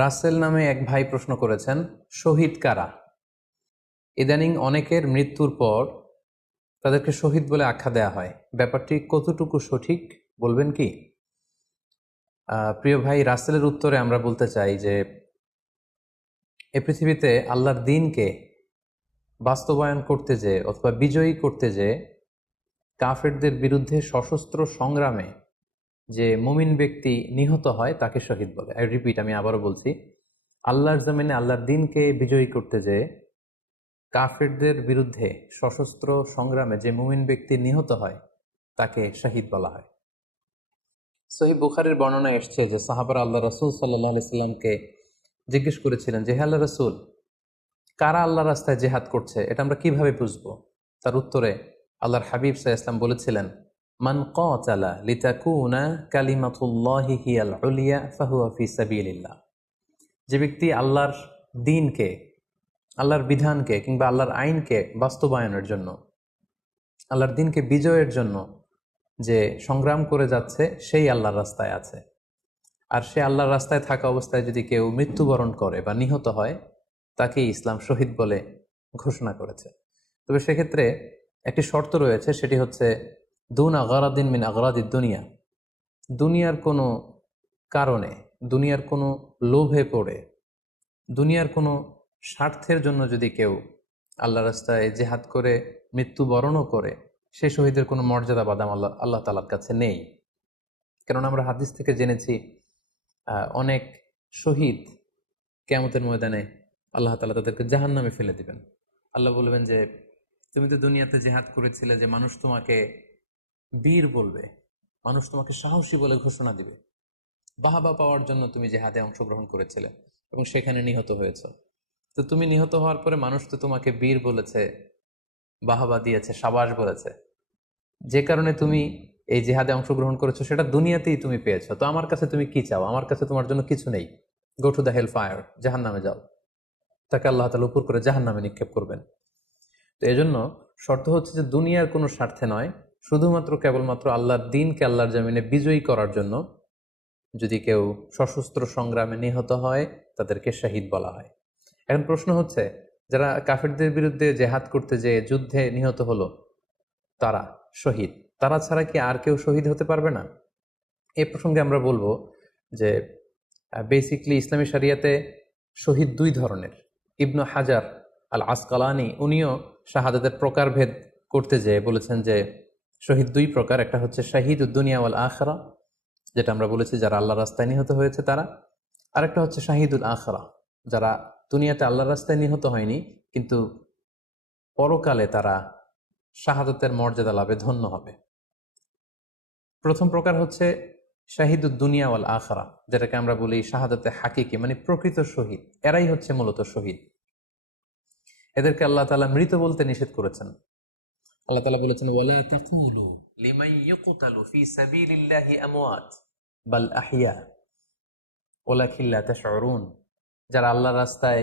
রাসেল নামে এক ভাই প্রশ্ন করেছেন, শহীদ কারা? ইদানিং অনেকের মৃত্যুর পর তাদেরকে শহীদ বলে আখ্যা দেয়া হয়। ব্যাপারটি কতটুকু সঠিক বলবেন কি? প্রিয় ভাই, রাসেলের উত্তরে আমরা বলতে চাই যে এ পৃথিবীতে আল্লাহর দ্বীনকে বাস্তবায়ন করতে যে অথবা বিজয়ী করতে যে কাফেরদের বিরুদ্ধে সশস্ত্র সংগ্রামে যে মুমিন ব্যক্তি নিহত হয় তাকে শহীদ বলে। আই রিপিট, আমি আবারও বলছি, আল্লাহর জমিনে আল্লাহর দ্বীনকে বিজয়ী করতে যে কাফেরদের বিরুদ্ধে সশস্ত্র সংগ্রামে যে মুমিন ব্যক্তি নিহত হয় তাকে শহীদ বলা হয়। সহিহ বুখারীর বর্ণনা এসছে যে সাহাবারা আল্লাহ রাসূল সাল্লাল্লাহু আলাইহি সাল্লামকে জিজ্ঞেস করেছিলেন যে, হে আল্লাহ রাসূল, কারা আল্লাহ রাস্তায় জেহাদ করছে এটা আমরা কিভাবে বুঝবো? তার উত্তরে আল্লাহর হাবিব সাল্লাল্লাহু আলাইহি সাল্লাম বলেছিলেন, মান কাতালা লিতাকুনা কালিমাতুল্লাহি হিয়াল উলিয়া ফাহুয়া ফি সাবিলিল্লাহ। যে ব্যক্তি আল্লাহর দ্বীনকে, আল্লাহর বিধানকে কিংবা আল্লাহর আইনকে বাস্তবায়নের জন্য, আল্লাহর দ্বীনকে বিজয়ের জন্য যে সংগ্রাম করে যাচ্ছে সেই আল্লাহর রাস্তায় আছে। আর সে আল্লাহর রাস্তায় থাকা অবস্থায় যদি কেউ মৃত্যুবরণ করে বা নিহত হয় তাকেই ইসলাম শহীদ বলে ঘোষণা করেছে। তবে সেক্ষেত্রে একটি শর্ত রয়েছে, সেটি হচ্ছে দুন আগারাদিন মিন আগারাদিদ দুনিয়া। দুনিয়ার কোনো কারণে, দুনিয়ার কোনো লোভে পড়ে, দুনিয়ার কোনো স্বার্থের জন্য যদি কেউ আল্লাহ রাস্তায় জেহাদ করে মৃত্যুবরণও করে, সে শহীদের কোনো মর্যাদা বাদাম আল্লাহ তাআলার কাছে নেই। কারণ আমরা হাদিস থেকে জেনেছি অনেক শহীদ কিয়ামতের ময়দানে আল্লাহ তাআলা তাদেরকে জাহান্নামে ফেলে দিবেন। আল্লাহ বলবেন যে, তুমি তো দুনিয়াতে জেহাদ করেছিলে যে মানুষ তোমাকে বীর বলবে, মানুষ তোমাকে সাহসী বলে ঘোষণা দিবে, বাহাবা পাওয়ার জন্য তুমি জেহাদে অংশগ্রহণ করেছিলে এবং সেখানে নিহত হয়েছ। তো তুমি নিহত হওয়ার পরে মানুষ তো তোমাকে বীর বলেছে, বাহাবা দিয়েছে, সাবাস বলেছে, যে কারণে তুমি এই জেহাদে অংশগ্রহণ করেছো সেটা দুনিয়াতেই তুমি পেয়েছো। তো আমার কাছে তুমি কি চাও? আমার কাছে তোমার জন্য কিছু নেই। Go to the hell fire, জাহান নামে যাও। তাকে আল্লাহ তাআলা উপর করে জাহান নামে নিক্ষেপ করবেন। তো এজন্য শর্ত হচ্ছে যে দুনিয়ার কোনো স্বার্থে নয়, শুধুমাত্র কেবলমাত্র আল্লাহর দ্বীনকে আল্লাহর জমিনে বিজয়ী করার জন্য যদি কেউ সশস্ত্র সংগ্রামে নিহত হয় তাদেরকে শহীদ বলা হয়। এখন প্রশ্ন হচ্ছে, যারা কাফেরদের বিরুদ্ধে জেহাদ করতে যেয়ে যুদ্ধে নিহত হলো তারা শহীদ, তারা ছাড়া কি আর কেউ শহীদ হতে পারবে না? এই প্রসঙ্গে আমরা বলবো যে বেসিকলি ইসলামী শরিয়াতে শহীদ দুই ধরনের। ইবনু হাজার আল আসকালানি উনিও শাহাদাতের প্রকারভেদ করতে যেয়ে বলেছেন যে শহীদ দুই প্রকার। একটা হচ্ছে শাহিদ উদ্দুনিয়া ওয়াল আখরা, যেটা আমরা বলেছি যারা আল্লাহ রাস্তায় নিহত হয়েছে তারা। আরেকটা হচ্ছে শাহিদুল আখরা, যারা দুনিয়াতে আল্লাহর রাস্তায় নিহত হয়নি কিন্তু পরকালে তারা শাহাদাতের মর্যাদা লাভে ধন্য হবে। প্রথম প্রকার হচ্ছে শাহিদুদ দুনিয়া ওয়াল আখরা, যেটাকে আমরা বলি শাহাদাতে হাকিকি, মানে প্রকৃত শহীদ। এরাই হচ্ছে মূলত শহীদ। এদেরকে আল্লাহ তাআলা মৃত বলতে নিষেধ করেছেন। আল্লাহ তাআলা বলেছেন, ওয়ালা তাকুলু লিমান ইয়ুকতালু ফি সাবিলিল্লাহি আমওয়াত বাল আহইয়া ওয়ালাকিন লা তাশউরুন। যারা আল্লাহর রাস্তায়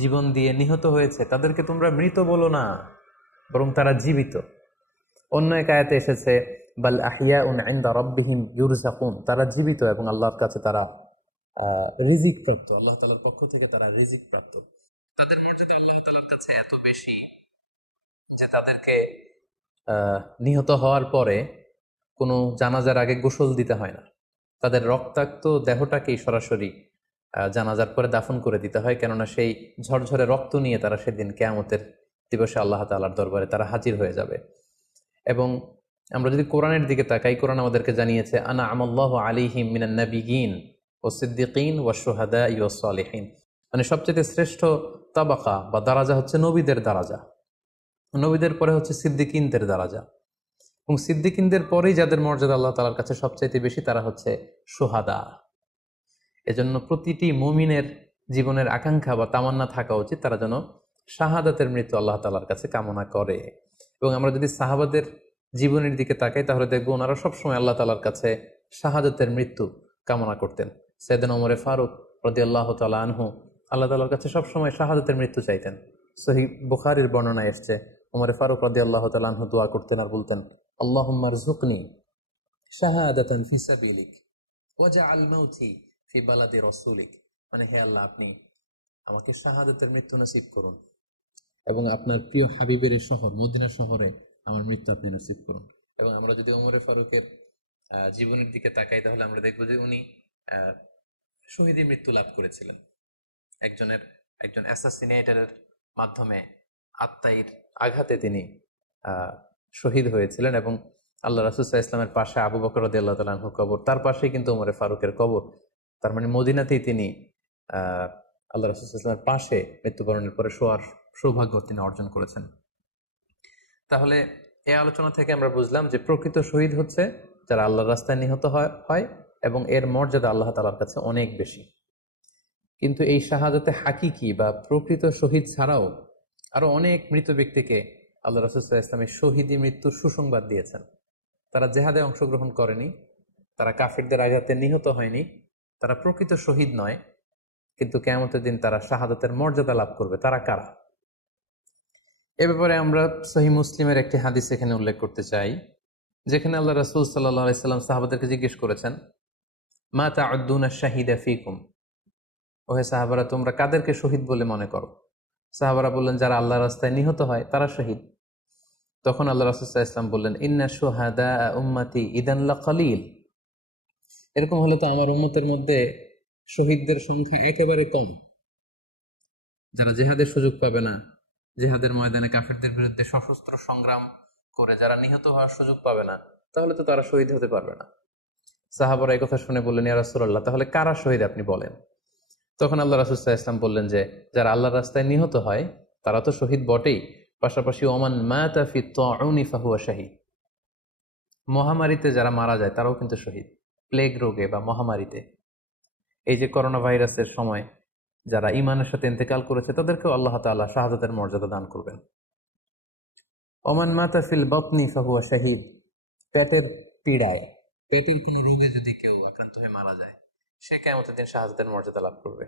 জীবন দিয়ে নিহত হয়েছে তাদেরকে তোমরা মৃত বলো না, বরং তারা জীবিত। অন্য এক আয়াতে এসেছে, বাল আহিয়াউন ইনদা রাব্বিহিম ইউরযাকুন, তারা জীবিত এবং আল্লাহর কাছে তারা রিজিক প্রাপ্ত, আল্লাহ তাআলার পক্ষ থেকে তারা রিজিক প্রাপ্ত। তাদের মর্যাদা আল্লাহ তাআলার কাছে এত বেশি যে তাদেরকে নিহত হওয়ার পরে কোনো জানাজার আগে গোসল দিতে হয় না। তাদের রক্তাক্ত দেহটাকেই সরাসরি জানাজার পরে দাফন করে দিতে হয়, কেননা সেই ঝরঝরে রক্ত নিয়ে তারা সেদিন কিয়ামতের দিবসে আল্লাহ তাআলার দরবারে তারা হাজির হয়ে যাবে। এবং আমরা যদি কোরআনের দিকে তাকাই, কোরআন আমাদেরকে জানিয়েছে, আনা আমাল্লাহু আলাইহিম মিনান নাবিয়িন ওয়াস সিদ্দিকিন ওয়াশ শুহাদা ওয়াস সালিহিন, মানে সবচেয়ে শ্রেষ্ঠ তাবাকা বা দারাজা হচ্ছে নবীদের দারাজা, নবীদের পরে হচ্ছে সিদ্দিকিনদের দারাজা, এবং সিদ্দিকিনদের পরেই যাদের মর্যাদা আল্লাহ তাআলার কাছে সবচাইতে বেশি তারা হচ্ছে শুহাদা। এজন্য প্রতিটি মুমিনের জীবনের আকাঙ্ক্ষা বা তামান্না থাকা উচিত তারা যেন শাহাদাতের মৃত্যু আল্লাহ তাআলার কাছে কামনা করে। এবং আমরা যদি সাহাবাদের জীবনের দিকে তাকাই তাহলে দেখবো ওনারা সবসময় আল্লাহ তাআলার কাছে শাহাদাতের মৃত্যু কামনা করতেন। সাইয়েদনা ওমর ফারুক রাদিয়াল্লাহু তাআলা আনহু আল্লাহ তাআলার কাছে সবসময় শাহাদাতের মৃত্যু চাইতেন। সহিহ বুখারীর বর্ণনায় এসেছে, ওমর ফারুক রাদিয়াল্লাহু তাআলা আনহু দোয়া করতেন আর বলতেন, আল্লাহুম্মা রযুকনি শাহাদাতান ফি সাবিলিক ওয়াজআল মাউতি ফি বালাদি রাসূলিক। মানে হে আল্লাহ, আপনি আমাকে শাহাদাতের মৃত্যু নসিব করুন এবং আপনার প্রিয় হাবিবের এই শহর মদিনা শহরে আমার মৃত্যু আপনি নসিব করুন। এবং আমরা যদি ওমরে ফারুকের জীবনের দিকে তাকাই, তাহলে আমরা দেখবো যে উনি আহ, শহীদী মৃত্যু লাভ করেছিলেন। একজন অ্যাসাসিনেটরের মাধ্যমে আত্মাইর আঘাতে তিনি আহ, শহীদ হয়েছিলেন। এবং আল্লাহ রাসূল সাল্লাল্লাহু আলাইহি ইসলামের পাশে আবু বকর রাদিয়াল্লাহু তাআলা আনহু কবর, তার পাশেই কিন্তু ওমরে ফারুকের কবর। তার মানে মদিনাতেই তিনি আহ আল্লাহ রাসূল সাল্লাল্লাহু আলাইহি ইসলামের পাশে মৃত্যুবরণের পরে শোয়ার সৌভাগ্য তিনি অর্জন করেছেন। তাহলে এই আলোচনা থেকে আমরা বুঝলাম যে প্রকৃত শহীদ হচ্ছে যারা আল্লাহর রাস্তায় নিহত হয় এবং এর মর্যাদা আল্লাহ তাআলার কাছে অনেক বেশি। কিন্তু এই শাহাদাতে হাকিকি বা প্রকৃত শহীদ ছাড়াও আরো অনেক মৃত ব্যক্তিকে আল্লাহ রাসূল সাল্লাল্লাহু আলাইহি ওয়াসাল্লাম শহীদী মৃত্যুর সুসংবাদ দিয়েছেন। তারা জেহাদে অংশগ্রহণ করেনি, তারা কাফিরদের আঘাতে নিহত হয়নি, তারা প্রকৃত শহীদ নয়, কিন্তু কিয়ামতের দিন তারা শাহাদাতের মর্যাদা লাভ করবে। তারা কারা? এ ব্যাপারে আমরা সহিহ মুসলিমের একটি হাদিস এখানে উল্লেখ করতে চাই, যেখানে আল্লাহ রাসূল সাল্লাল্লাহু আলাইহি সাল্লাম সাহাবাদেরকে জিজ্ঞেস করেছেন, মা তাউদ্দুনা শাহিদা ফিকুম, ওহে সাহাবারা, তোমরা কাদেরকে শহীদ বলে মনে করো? সাহাবারা বললেন, যারা আল্লাহর রাস্তায় নিহত হয় তারা শহীদ। তখন আল্লাহ রাসূল সাল্লাল্লাহু আলাইহি ওয়াসাল্লাম বললেন, ইন্না শুহাদা উম্মতি ইদান লাকালিল, এরকম হলে তো আমার উম্মতের মধ্যে শহীদদের সংখ্যা একেবারে কম। যারা জেহাদের সুযোগ পাবে না, জেহাদের ময়দানে কাফেরদের বিরুদ্ধে সশস্ত্র সংগ্রাম করে যারা নিহত হওয়ার সুযোগ পাবে না, তাহলে তো তারা শহীদ হতে পারবে না। সাহাবারা এই কথা শুনে বললেন, ইয়া রাসূলুল্লাহ, তাহলে কারা শহীদ আপনি বলেন। তখন আল্লাহ রাসূল সাল্লাল্লাহু আলাইহি ওয়াসাল্লাম বললেন যে যারা আল্লাহর রাস্তায় নিহত হয় তারা তো শহীদ বটেই, পাশাপাশি ওমান মাতা ফি তাউনি ফাহুয়া শাহীদ, মহামারীতে যারা মারা যায় তারাও কিন্তু শহীদ। প্লেগ রোগে বা মহামারীতে, এই যে করোনা ভাইরাসের সময় যারা ঈমানের সাথে ইন্তেকাল করেছে তাদেরকেও আল্লাহ তাআলা শাহাদাতের মর্যাদা দান করবেন। ওমান মাতা ফিল বাতনি ফাহুয়া শাহীদ, পেটের পীড়ায়, পেটের কোনো রোগে যদি কেউ আক্রান্ত হয়ে মারা যায়, সে কিয়ামতের দিন শাহাদাতের মর্যাদা লাভ করবে।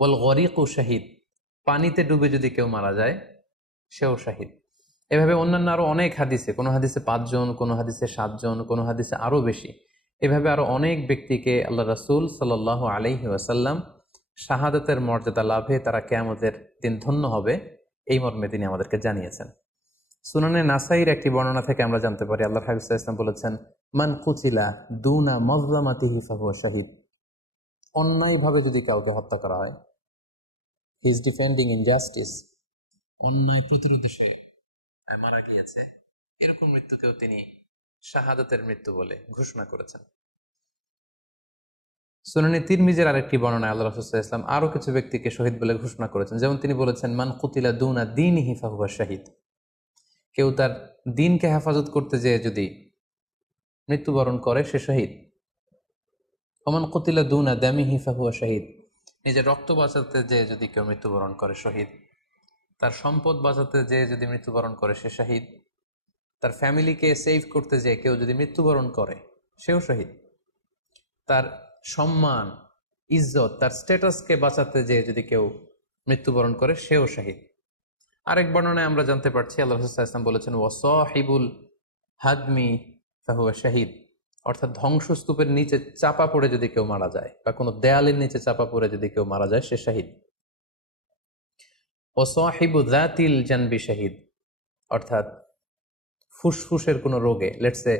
ওয়াল গরিকু শাহীদ, পানিতে ডুবে যদি কেউ মারা যায় সেও শাহীদ। এভাবে অন্যান্য আরো অনেক হাদিসে, কোনো হাদিসে 5 জন, কোনো হাদিসে 7 জন, কোনো হাদিসে আরো বেশি, এভাবে আরো অনেক ব্যক্তিকে আল্লাহ রাসূল সাল্লাল্লাহু আলাইহি ওয়াসাল্লাম শাহাদাতের মর্যাদা লাভে তারা কিয়ামতের দিন ধন্য হবে এই মর্মে তিনি আমাদেরকে জানিয়েছেন। সুনানে নাসাইর একটি বর্ণনা থেকে আমরা জানতে পারি, আল্লাহর হাবিব সাল্লাল্লাহু আলাইহি ওয়াসাল্লাম বলেছেন, মান কুতিলা দুনা মাজলামাতিহি ফাহুয়া শাহীদ, অন্যায়ভাবে যদি কাউকে হত্যা করা হয়, হি ইজ ডিফেন্ডিং ইনজাস্টিস, অন্যায় প্রতিরোধে সে মারা গিয়েছে, এরকম মৃত্যুকেও তিনি শাহাদাতের মৃত্যু বলে ঘোষণা করেছেন। সুনানে তিরমিজির আরেকটি বর্ণনায় আল্লাহ রাসূল সাল্লাল্লাহু আলাইহি ওয়াসাল্লাম আরো কিছু ব্যক্তিকে শহীদ বলে ঘোষণা করেছেন। যেমন তিনি বলেছেন, মান কুতিলা দুনা দীনিহি ফাহুয়া শাহীদ, কেউ তার দিনকে হেফাজত করতে যেয়ে যদি মৃত্যুবরণ করে সে শহীদ। ওমান কুতিলা দুনা দামিহি ফাহুয়া শাহীদ, নিজের রক্ত বাঁচাতে যেয়ে যদি কেউ মৃত্যুবরণ করে শহীদ। তার সম্পদ বাঁচাতে যেয়ে যদি মৃত্যুবরণ করে সে শহীদ। তার ফ্যামিলিকে সেভ করতে যেয়ে কেউ যদি মৃত্যুবরণ করে সেও শহীদ। তার সম্মান, ইজ্জত, তার স্ট্যাটাসকে বাঁচাতে যেয়ে যদি কেউ মৃত্যুবরণ করে সেও শহীদ। আরেক বর্ণনায় আমরা জানতে পারছি, আল্লাহ রাসূল সাল্লাল্লাহু আলাইহি ওয়াসাল্লাম বলেছেন, ওয়াসাহিবুল হাদমি ফাহুয়া শাহীদ, অর্থাৎ ধ্বংসস্তূপের নিচে চাপা পড়ে যদি কেউ মারা যায় বা কোনো দেয়ালের নিচে চাপা পড়ে যদি কেউ মারা যায় সে শহীদ। ওয়াসাহিবু যাতিল জানবি শাহীদ, অর্থাৎ ফুসফুসের কোনো রোগে, লেটসে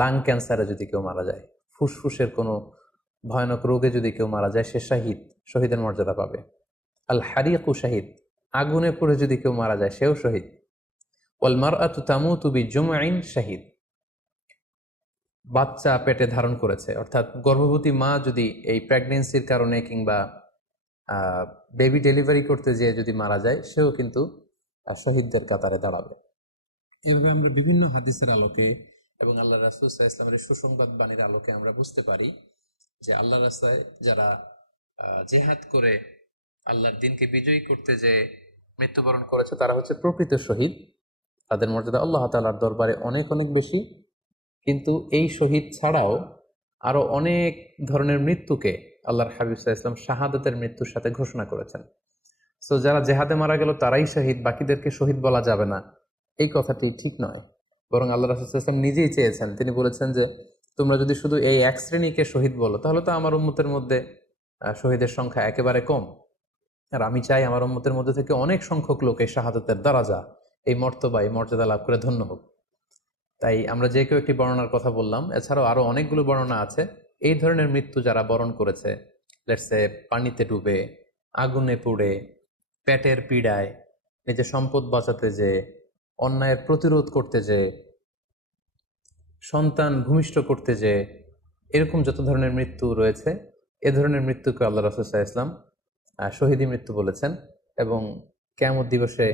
লাং ক্যান্সারে যদি কেউ মারা যায়, ফুসফুসের কোনো ভয়ানক রোগে যদি কেউ মারা যায় সে শাহীদ, শহীদের মর্যাদা পাবে। আল হারিকু শাহীদ, আগুনে পুড়ে যদি কেউ মারা যায় সেও শহীদ। ওয়াল মারআতু তামুতু বিজুমঈন শাহীদ, বাচ্চা পেটে ধারণ করেছে, অর্থাৎ গর্ভবতী মা যদি এই প্রেগনেন্সির কারণে কিংবা বেবি ডেলিভারি করতে যেয়ে যদি মারা যায় সেও কিন্তু শহীদদের কাতারে দাঁড়াবে। এভাবে আমরা বিভিন্ন হাদিসের আলোকে এবং আল্লাহ রাসূল সাল্লাল্লাহু আলাইহি ওয়াসাল্লামের সুসংবাদ বাণীর আলোকে আমরা বুঝতে পারি যে আল্লাহর রাস্তায় যারা জেহাদ করে আল্লাহর দ্বীনকে বিজয়ী করতে যে মৃত্যুবরণ করেছে তারা হচ্ছে প্রকৃত শহীদ। তাদের মর্যাদা আল্লাহ তাআলার দরবারে অনেক অনেক বেশি। কিন্তু এই শহীদ ছাড়াও আরো অনেক ধরনের মৃত্যুকে আল্লাহর হাবিব সাল্লাল্লাহু আলাইহি ওয়াসাল্লাম শাহাদাতের মৃত্যুর সাথে ঘোষণা করেছেন। সো যারা জেহাদে মারা গেল তারাই শহীদ, বাকিদেরকে শহীদ বলা যাবে না, এই কথাটি ঠিক নয়। বরং আল্লাহ রাসূল সাল্লাল্লাহু আলাইহি ওয়াসাল্লাম নিজেই চেয়েছেন, তিনি বলেছেন যে তোমরা যদি শুধু এই এক শ্রেণীকে শহীদ বলো তাহলে তো আমার উম্মতের মধ্যে শহীদের সংখ্যা একেবারে কম। আর আমি চাই আমার উম্মতের মধ্যে থেকে অনেক সংখ্যক লোক এই শাহাদাতের দারাজা, এই মর্তবা, এই মর্যাদা লাভ করে ধন্য হোক। তাই আমরা যে কেউ একটি বর্ণনার কথা বললাম, এছাড়াও আরো অনেকগুলো বর্ণনা আছে। এই ধরনের মৃত্যু যারা বরণ করেছে, লেটসে পানিতে ডুবে, আগুনে পুড়ে, পেটের পীড়ায়, নিজের সম্পদ বাঁচাতে যে, অন্যায়ের প্রতিরোধ করতে যে, সন্তান ভূমিষ্ঠ করতে যে, এরকম যত ধরনের মৃত্যু রয়েছে, এ ধরনের মৃত্যুকে আল্লাহ রাসূল সাল্লাল্লাহু আলাইহি ওয়াসাল্লাম শহীদী মৃত্যু বলেছেন। এবং কিয়ামত দিবসে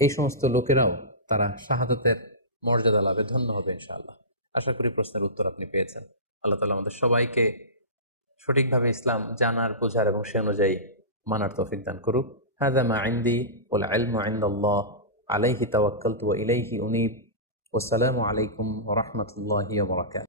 এই সমস্ত লোকেরাও তারা শাহাদাতের মর্যাদা লাভে ধন্য হবে ইনশাআল্লাহ। আশা করি প্রশ্নের উত্তর আপনি পেয়েছেন। আল্লাহ তাআলা আমাদের সবাইকে সঠিকভাবে ইসলাম জানার, বোঝার এবং সে অনুযায়ী মানার তৌফিক দান করুক। হাযা মা ইনদি ওয়াল ইলমু ইনদাল্লাহ আলাইহি তাওয়াক্কালতু ওয়া ইলাইহি উনীব। ওয়াসসালামু আলাইকুম ওয়া রাহমাতুল্লাহি ওয়া বারাকাতুহু।